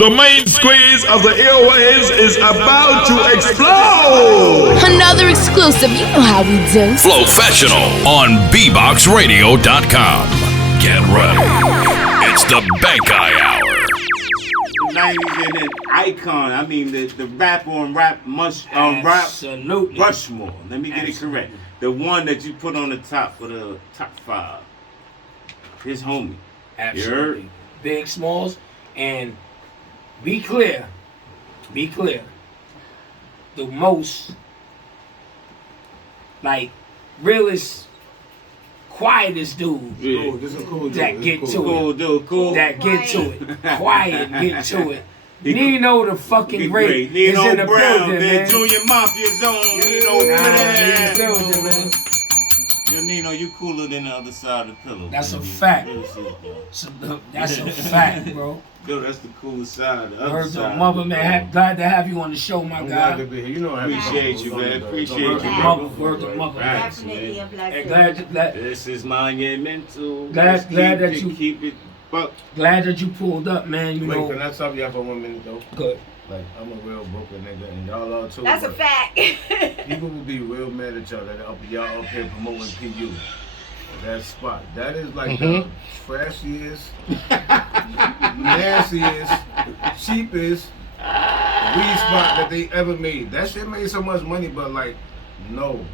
The main squeeze of the airwaves is about to explode. Another exclusive, you know how we do. Flowfessional on BBoxRadio.com. Get ready. It's the Bankai Hour. 90s and an icon. I mean, the rap on rap Absolutely. Rushmore. Let me get it correct. The one that you put on the top of the top 5. His homie. Absolutely. Big Smalls. And be clear. The most, like, realest, quietest dude that get to it. That get to it. Quiet, get to it. Nino the fucking great is Nino in the Brown, building, man. Junior Mafia zone. Nino Brown. Yo, Nino, you cooler than the other side of the pillow. That's baby. a fact. That's a fact, bro. Yo, that's the coolest side. The other Word to side. mother, man. Glad to have you on the show, my guy. Glad to be here. You know, I appreciate you, man. Appreciate you, mother. bro. Word to mother. Definitely a blessing. Glad this is monumental. Glad that you keep it. Glad that you pulled up, man. You know. Can I stop y'all for 1 minute though? Good. Like, I'm a real Brooklyn nigga, and y'all are too. That's a fact. People will be real mad at y'all that y'all up here promoting PU. That spot. That is like the trashiest, nastiest, cheapest weed spot that they ever made. That shit made so much money, but like, no,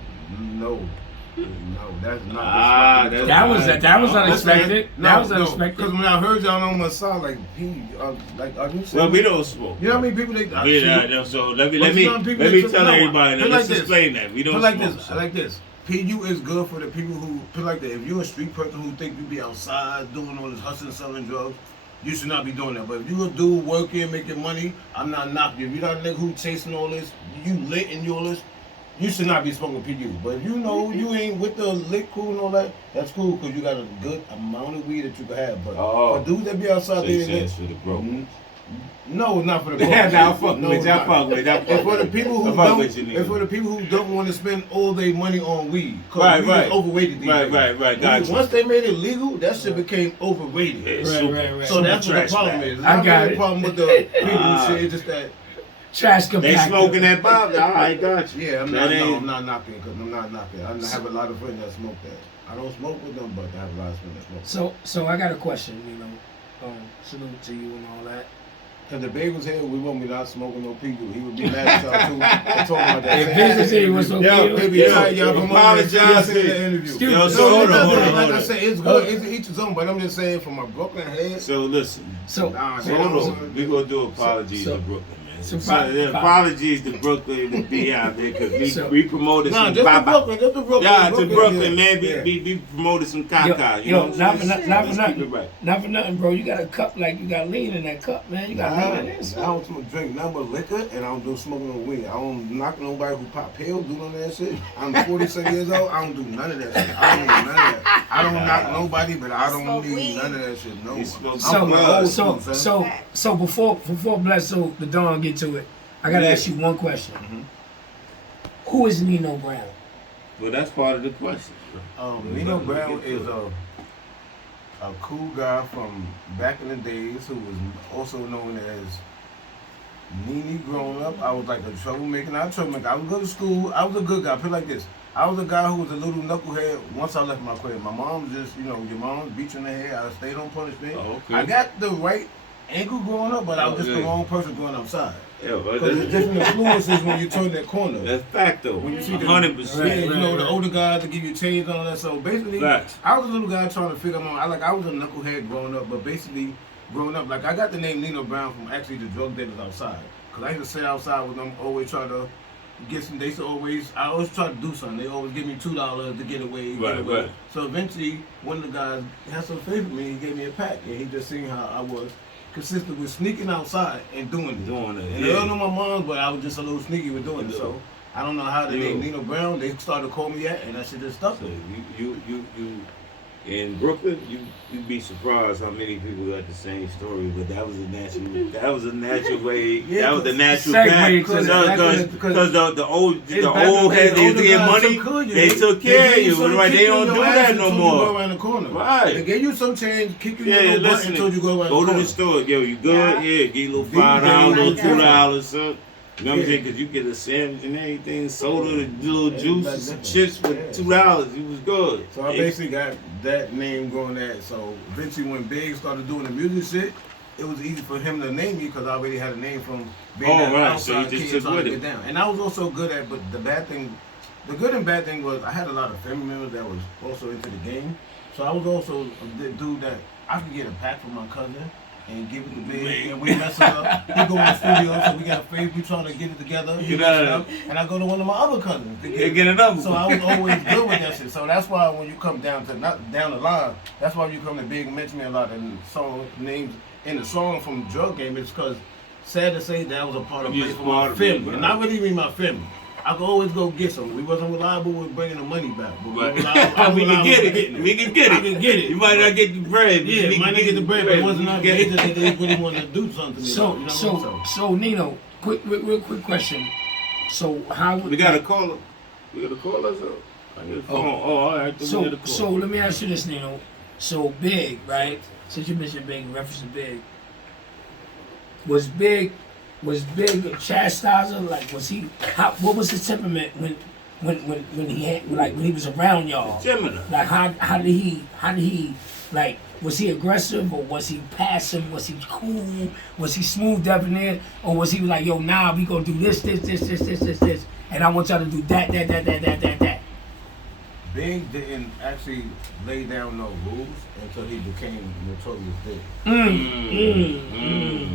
that's not. That was unexpected. That was unexpected. Because when I heard y'all on my side, like, are you? Well, we don't smoke. You know how many people they? So let me tell everybody. Let's explain that we don't smoke. Like this. PU is good for the people who put like that. If you're a street person who think you be outside doing all this hustling, selling drugs, you should not be doing that. But if you a dude working, making money, I'm not knocking you. If you're not a nigga who chasing all this, you lit in all this, you should not be smoking PU. But if you know you ain't with the lit crew and all that, that's cool because you got a good amount of weed that you can have. But for dudes that be outside, so they for the broke. No, not for the broke. I fuck with you. It's for the people who don't. It's for the people who don't want to spend all their money on weed. Right. Is overrated these days. Right. Gotcha. Once they made it legal, that shit became overrated. Right. So that's what the problem is. I got it. The problem with the people shit is just that trash compactor. They smoking that Bob. I got you. Yeah, I'm not knocking because I'm not knocking. I have a lot of friends that smoke that. I don't smoke with them, but I have a lot of friends that smoke. So I got a question. You know, salute to you and all that. Because the babe was here, we won't be not smoking no PU. He would be mad at y'all too. I told him about that. If business here was so good, they be tired, y'all apologize in the interview. Hold on. Like I said, it's good. It's each his own, but I'm just saying from my Brooklyn head. So listen. Hold on. We gonna do apologies to Brooklyn, man. So apologies to Brooklyn and B.I. man, because we promoted some just to Brooklyn. Yeah, to Brooklyn, man. We promoted some caca. Not for nothing, bro. You got a cup like you got lean in that cup, man. You got lean in this. I don't drink nothing but liquor, and I don't do smoking no weed. I don't knock nobody who pop pills, do none of that shit. I'm 47 years old. I don't do none of that shit. I don't do none of that. I don't knock nobody, but I don't need none of that shit. No. So before Bless the Dawn get to it, I gotta ask you one question. Who is Nino Brown? Well, that's part of the question. Nino Brown is a cool guy from back in the days who was also known as Nene growing up. I was like a troublemaker. Not a troublemaker. I would go to school. I was a good guy. Put it like this. I was a guy who was a little knucklehead once I left my crib. My mom just, your mom beat you in the head. I stayed on punishment. Oh, okay. I got the right ankle growing up, but I was just the wrong person going outside. Yeah, but there's different influences when you turn that corner. That's fact though. When you see 100%. The older guys to give you chains and all that. So basically, I was a little guy trying to figure out. I was a knucklehead growing up, but basically growing up, like I got the name Nino Brown from actually the drug dealers outside. Cause I used to sit outside with them, always try to get some. I always try to do something. They always give me $2 to get away. Right. So eventually, one of the guys had some faith in me. He gave me a pack, and he just seen how I was consistent with sneaking outside and doing it. And they don't know my mom, but I was just a little sneaky with doing it. So I don't know how the name Nino Brown. They started calling me that, and that shit just stuck. So in Brooklyn, you'd be surprised how many people got the same story. But that was a natural way. Yeah, that was the natural path. Because the old heads, they get money. They took care of you. Right? They don't do that no more. Go around the corner. Right. They gave you some change, kick you in the butt until you go around the corner. Go to the store. Yo, you good? Yeah, give you a little $5, little $2, something. You know what I'm saying? Because you get a sandwich and everything, soda, little juice, chips for $2. It was good. So I basically got that name going at. So eventually when Big started doing the music shit, it was easy for him to name me because I already had a name from being outside so you just kid took trying with to it. get down. And I was also good at, but the good and bad thing was I had a lot of family members that was also into the game. So I was also a dude that I could get a pack from my cousin and give it to Big, and we mess it up. He go in the studio, so we got faith. We trying to get it together. He mess it up, and I go to one of my other cousins to get it up. So I was always good with that shit. So that's why when you come down the line, that's why you come to Big and mention me a lot in song names in the song from Drug Game. It's because sad to say that was a part of my family, and not really even my family. I could always go get some. We wasn't reliable with bringing the money back. But we can get it. We can get it. I can get it. You might not get the bread. Yeah, you might not get the bread, but it wasn't not that they really wanted to do something to me. So Nino, real quick question. So how we got a caller? We got a caller? I get a phone. All right. So let me ask you this, Nino. So Big, right? Since you mentioned Big, reference to Big, was Big a chastiser? Like, was he? What was his temperament when he was around y'all? Like, how did he like? Was he aggressive or was he passive? Was he cool? Was he smooth, debonair, or was he like, yo, nah, we gonna do this, and I want y'all to do that. Big didn't actually lay down no rules until he became Notorious B.I.G.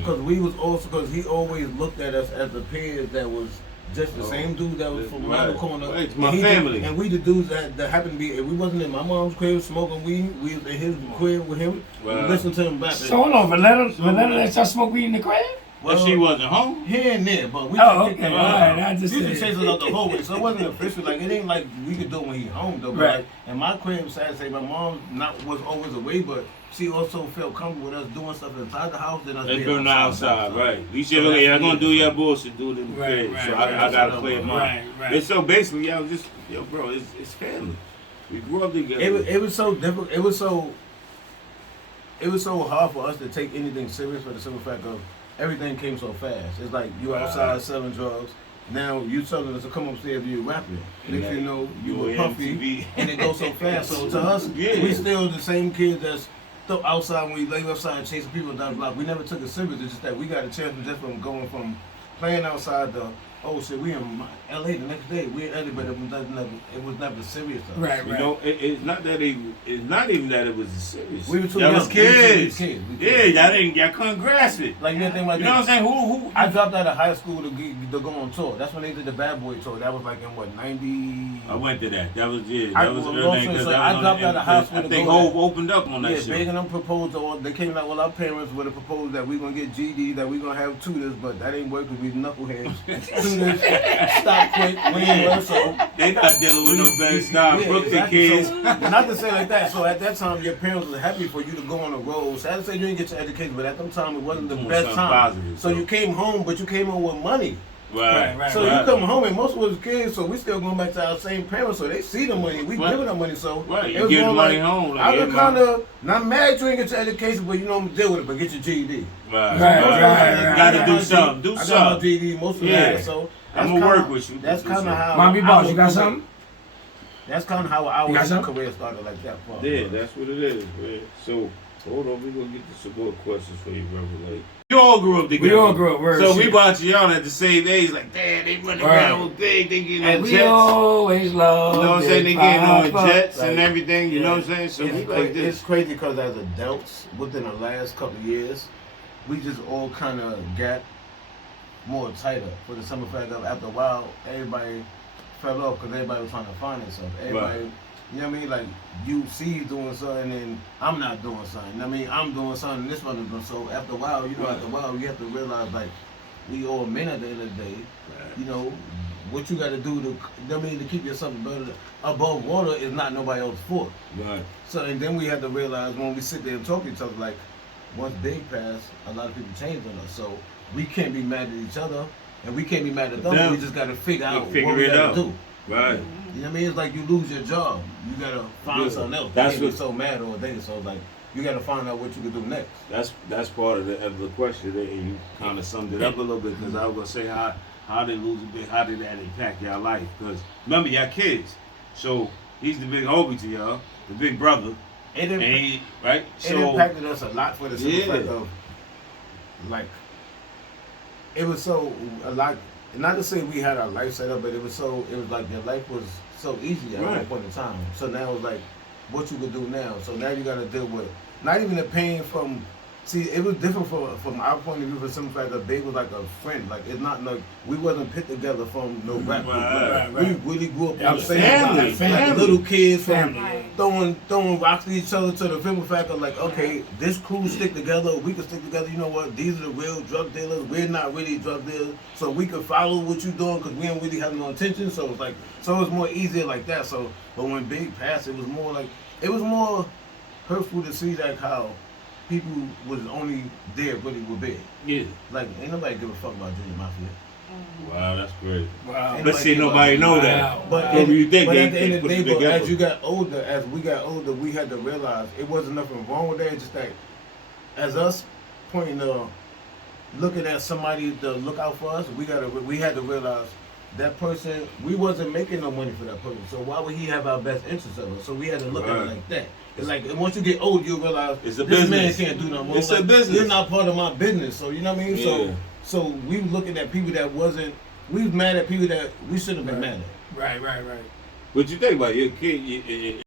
Because he always looked at us as the peers that was just the same dude that was from around the corner. Right, it's my family. And we the dudes that happened to be, if we wasn't in my mom's crib smoking weed, we was in his crib with him. We listened to him back. So hold on, Valetta let y'all smoke weed in the crib? Well, she wasn't home? Here and there, but we okay, all right. I just used to chase us out the hallway, so it wasn't official. Like, it ain't like we could do it when he home, though. Right. Like, and my crib, sad to say, my mom was always away, but she also felt comfortable with us doing stuff inside the house than us being outside. Right. You said, okay, y'all gonna do your bullshit, do it in the crib. So I gotta play it mine. Right. And so basically, y'all just, bro, it's family. We grew up together. It was so difficult. It was so hard for us to take anything serious for the simple fact of everything came so fast. It's like you outside selling drugs. Now you telling us to come upstairs and you rapping. Next thing you know, you were Puffy, and it goes so fast. So to us, we still the same kids that's still outside when we lay outside chasing people down the block. We never took it serious. It's just that we got a chance just from going from playing outside to we in LA the next day. We in LA, but it was never serious though. Right. You know, it's not even that it was serious. We were too young. Was kids. Y'all couldn't grasp it. Like anything like you know what I'm saying? Who? I dropped out of high school to go on tour. That's when they did the Bad Boy tour. That was like in what 90. I went to that. That was I dropped out of high school. I think Hov opened up on that shit. Big and them proposed, or they came out. Well, our parents would have proposed that we gonna get GD, that we gonna have tutors, but that ain't work because we knuckleheads. Stop quick, we ain't work, so they not dealing with no bad style. Brooklyn kids. So, not to say like that. So at that time, your parents was happy for you to go on the road. Sad to say you didn't get your education, but at that time it wasn't the best time. Positive, so you came home, but you came home with money. Right. So you come home and most of us kids, so we still going back to our same parents, so they see the money, we giving them money, so you give the money home. I was kind of not mad you ain't get your education, but you know I'm gonna deal with it, but get your GED. Right. Gotta do something. I got my GED most of the time, so I'm gonna work with you. That's kind of how. Mommy Boss, you got something? That's kind of how our career started like that. Yeah, that's what it is, man. So hold on, we gonna get to some more questions for you, brother. Like, we all grew up together. We all grew up. So we watching y'all at the same age. Like, damn, they running around with big. They getting on jets. We always love. You know what I'm saying? They getting on jets and everything. You know what I'm saying? So it's crazy because as adults, within the last couple of years, we just all kind of got more tighter. For the simple fact that after a while, everybody fell off because everybody was trying to find themselves. Everybody. You know what I mean? Like, you see you doing something and I'm not doing something. I mean, I'm doing something and this one is doing. So after a while, you have to realize, like, we all men at the end of the day. You know, what you got to do to keep yourself above water is not nobody else's fault. Right. So and then we had to realize when we sit there and talk to each other, like once Big passed, a lot of people changed on us. So we can't be mad at each other, and we can't be mad at them. We just got to figure out what we got to do. Right. You know what I mean? It's like you lose your job. You got to find something else. That's you can't be so mad all day. So like you got to find out what you can do next. That's part of the question, and you kind of summed it up a little bit because I was gonna say how they lose a bit, how did that impact y'all life? Because remember y'all kids, so he's the big homie to y'all, the big brother. Right? It impacted us a lot for the simple fact of like it was so a lot. Not to say we had our life set up, but it was like your life was so easy at one point in time. So now it's like what you could do now. So now you got to deal with not even the pain from. See, it was different from our point of view for the simple fact that Big was like a friend. Like it's not like we wasn't put together from no rap group. Right. We really grew up on the same like little kids from throwing rocks at each other to the simple fact of like, okay, this crew stick together, we can stick together. You know what? These are the real drug dealers. We're not really drug dealers, so we can follow what you're doing because we don't really have no intention. So it's like, so it's more easier like that. So, but when Big passed, it was more hurtful to see like how people was only there really with Big. Yeah. Like ain't nobody give a fuck about Junior Mafia. Wow, that's great. Wow. But see, nobody know that. But what do you think? But at the end of the day, but as we got older, we had to realize it wasn't nothing wrong with that. It's just that as us looking at somebody to look out for us, we had to realize that person, we wasn't making no money for that person. So why would he have our best interest of us? So we had to look at it like that. It's like once you get old, you realize it's a this business. man can't do no more. It's like, a business. You're not part of my business. So you know what I mean? Yeah. So we were looking at people that wasn't. We was mad at people that we shouldn't have been mad at. Right. But you think about it, your kid.